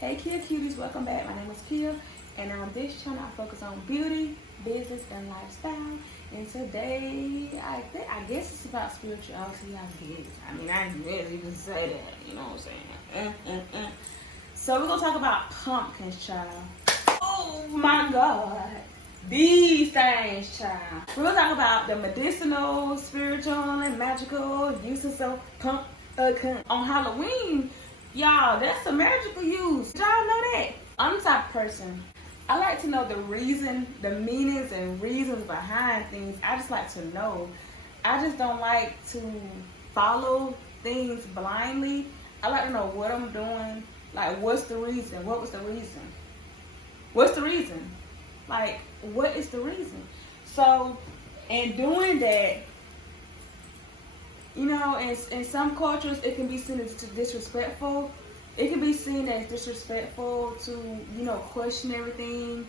Hey Kia Cuties, welcome back. My name is Kia, and on this channel I focus on beauty, business, and lifestyle. And today, I guess it's about spirituality, I guess. I mean, I didn't really even say that, you know what I'm saying? So we're going to talk about pumpkins, child. Oh my God. These things, child. We're going to talk about the medicinal, spiritual, and magical uses of pumpkin. On Halloween, y'all, that's a magical use. Did y'all know that? I'm the type of person, I like to know the reason, the meanings and reasons behind things. I just like to know. I just don't like to follow things blindly. I like to know what I'm doing. Like, what's the reason? What was the reason? What's the reason? Like, what is the reason? So, in doing that, you know, in some cultures, it can be seen as disrespectful. It can be seen as disrespectful to, you know, question everything.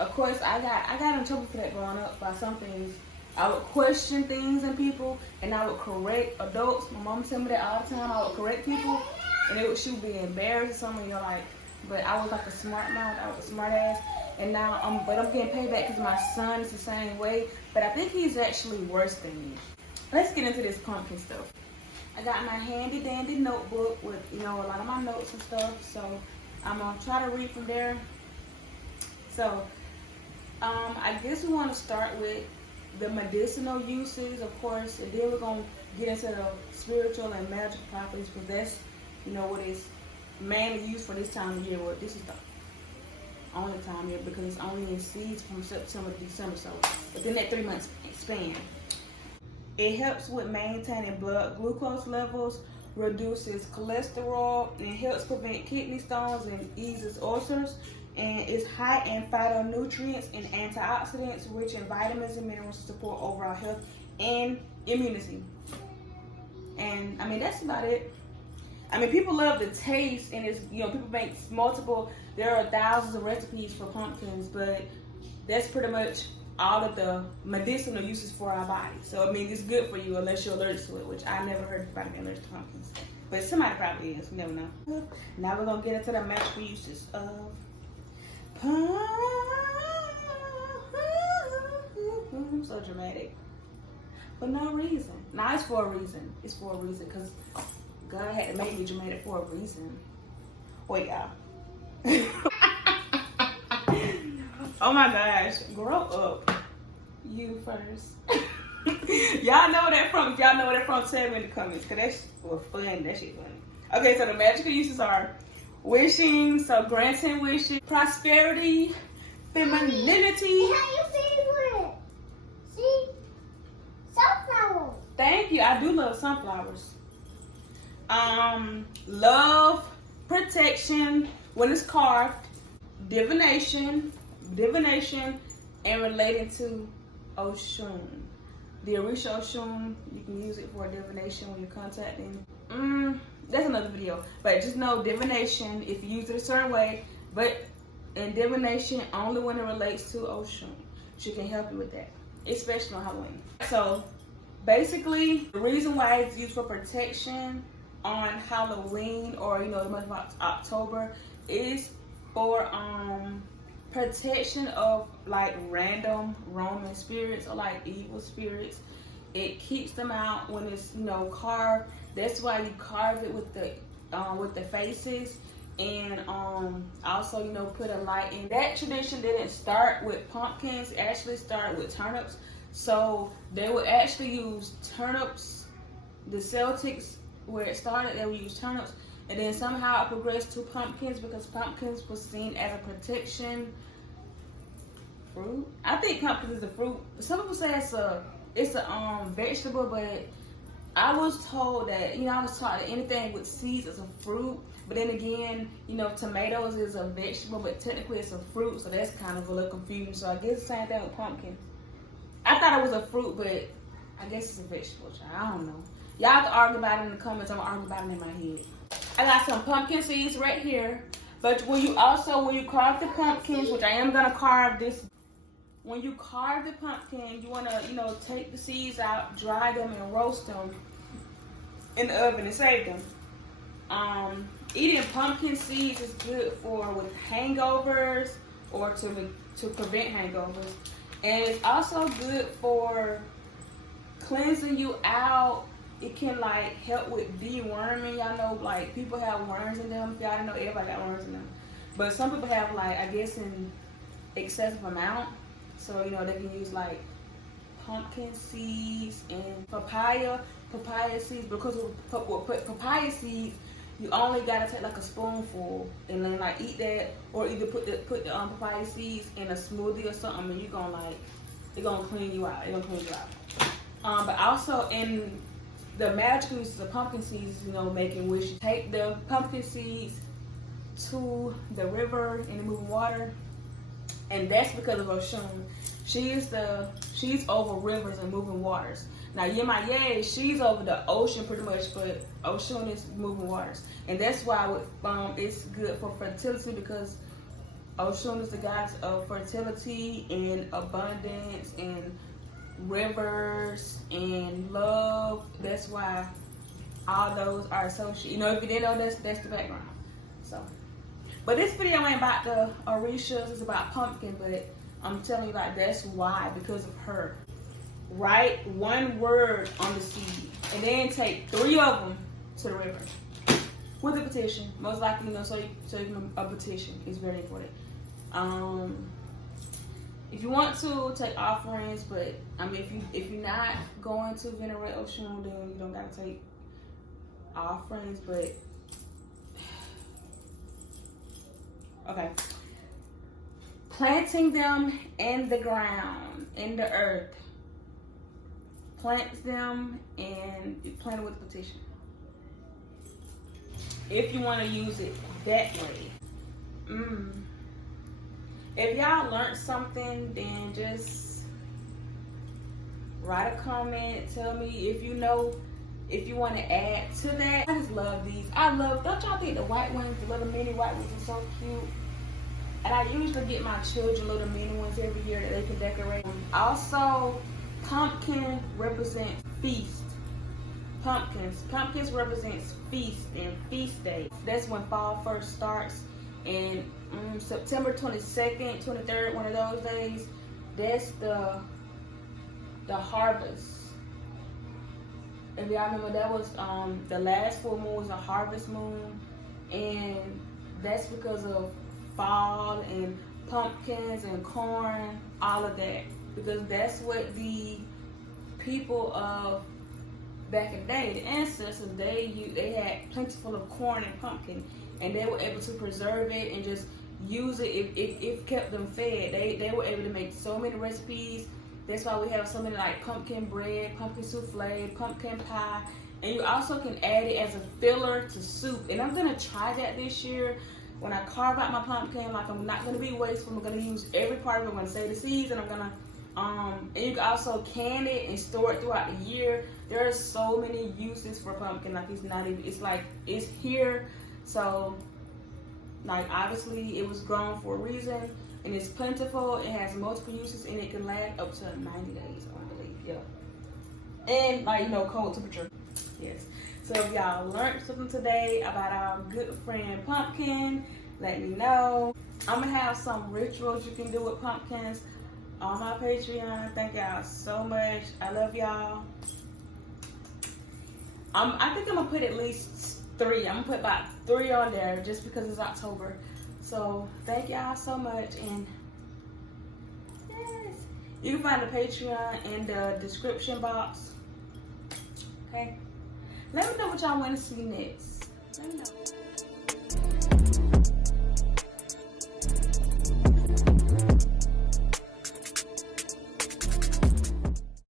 Of course, I got in trouble for that growing up by some things. I would question things in people, and I would correct adults. My mom told me that all the time. I would correct people, and she would be embarrassed or something. You're like, but I was like a smart mouth. I was a smart ass. And now, I'm getting paid back because my son is the same way. But I think he's actually worse than me. Let's get into this pumpkin stuff. I got my handy dandy notebook with, you know, a lot of my notes and stuff. So I'm gonna try to read from there. So I guess we want to start with the medicinal uses, of course, and then we're gonna get into the spiritual and magical properties, because that's, you know, what is mainly used for this time of year. Well, this is the only time of year because it's only in seeds from September to December, so within that 3 months span. It helps with maintaining blood glucose levels, reduces cholesterol, and helps prevent kidney stones and eases ulcers. And it's high in phytonutrients and antioxidants, rich in vitamins and minerals to support overall health and immunity. And I mean, that's about it. I mean, people love the taste, and it's, you know, people make multiple, there are thousands of recipes for pumpkins, but that's pretty much all of the medicinal uses for our body. So I mean, it's good for you unless you're allergic to it, which I never heard anybody be allergic to pumpkins, but somebody probably is. You never know. Now we're gonna get into the magical uses of pumpkin. I'm so dramatic, for no reason. Nah, it's for a reason. It's for a reason, because God had to make me dramatic for a reason. Wait, y'all. Oh my gosh, grow up. You first. Y'all know that from, if y'all know that from, tell me in the comments, because that's fun. That shit funny. Okay, so the magical uses are wishing, so granting wishes, prosperity, femininity. How you favorite? See? Sunflower. Thank you. I do love sunflowers. Love, protection when it's carved, divination, and related to Oshun. The Orisha Oshun, you can use it for divination when you're contacting. That's another video. But just know divination, if you use it a certain way, but in divination, only when it relates to Oshun. She can help you with that, especially on Halloween. So basically, the reason why it's used for protection on Halloween, or, you know, the month of October, is for protection of like random roaming spirits or like evil spirits. It keeps them out when it's, you know, carved. That's why you carve it with the faces, and also, you know, put a light in. That tradition didn't start with pumpkins. It actually started with turnips. So they would actually use turnips. The Celtics, where it started, they would use turnips. And then somehow it progressed to pumpkins, because pumpkins was seen as a protection fruit. I think pumpkins is a fruit. Some people say it's a vegetable, but I was told that, you know, I was taught that anything with seeds is a fruit. But then again, you know, tomatoes is a vegetable, but technically it's a fruit, so that's kind of a little confusing. So I guess the same thing with pumpkin. I thought it was a fruit, but I guess it's a vegetable. I don't know. Y'all can argue about it in the comments. I'm gonna argue about it in my head. I got some pumpkin seeds right here. But when you carve the pumpkins, which I am gonna carve this, when you carve the pumpkin, you wanna, you know, take the seeds out, dry them, and roast them in the oven and save them. eating pumpkin seeds is good for with hangovers or to prevent hangovers. And it's also good for cleansing you out. It can like help with deworming. Y'all know like people have worms in them. If y'all didn't know, everybody got worms in them. But some people have like, I guess in excessive amount. So, you know, they can use like pumpkin seeds and papaya seeds, because with papaya seeds, you only gotta take like a spoonful and then like eat that, or either put the papaya seeds in a smoothie or something, and you're gonna like, it's gonna clean you out. It's gonna clean you out. But also in the magical uses of pumpkin seeds, you know, making wishes. Take the pumpkin seeds to the river in the moving water, and that's because of Oshun. She's over rivers and moving waters. Now Yemaye, she's over the ocean pretty much, but Oshun is moving waters, and that's why it's good for fertility, because Oshun is the goddess of fertility and abundance and rivers and love. That's why all those are associated. You know, if you didn't know, that's the background. So, but this video ain't about the Orishas, it's about pumpkin, but I'm telling you, like, that's why, because of her. Write one word on the seed, and then take 3 of them to the river with a petition. Most likely, you know, so a petition is very important. If you want to take offerings, but I mean, if you're not going to venerate Oshun, then you don't gotta take offerings. But okay, planting them in the ground, in the earth. Plant them and plant it with a petition. If you want to use it that way. If y'all learned something, then just write a comment. Tell me if you know, if you want to add to that. I just love these. Don't y'all think the white ones, the little mini white ones are so cute? And I usually get my children little mini ones every year that they can decorate. Also, pumpkin represents feast. Pumpkins represents feast and feast day. That's when fall first starts. And September 22nd, 23rd, one of those days, that's the harvest. If y'all remember, that was the last full moon was a harvest moon, and that's because of fall and pumpkins and corn, all of that, because that's what the people of back in the day, the ancestors, they had plentiful of corn and pumpkin, and they were able to preserve it and just use it. It kept them fed. They were able to make so many recipes. That's why we have so many, like pumpkin bread, pumpkin souffle, pumpkin pie, and you also can add it as a filler to soup. And I'm gonna try that this year. When I carve out my pumpkin, like, I'm not gonna be wasteful. I'm gonna use every part of it. I'm gonna save the seeds, and I'm gonna and you can also can it and store it throughout the year. There are so many uses for pumpkin. Like, it's not even, it's like, it's here. So, like, obviously it was grown for a reason, and it's plentiful. It has multiple uses, and it can last up to 90 days, I believe. Yeah. And, like, you know, cold temperature. Yes. So if y'all learned something today about our good friend pumpkin, let me know. I'm gonna have some rituals you can do with pumpkins on my Patreon. Thank y'all so much. I love y'all. I think I'm gonna put at least 3. I'm gonna put about 3 on there just because it's October. So thank y'all so much, and yes, you can find the Patreon in the description box. Okay. Let me know what y'all want to see next. Let me know.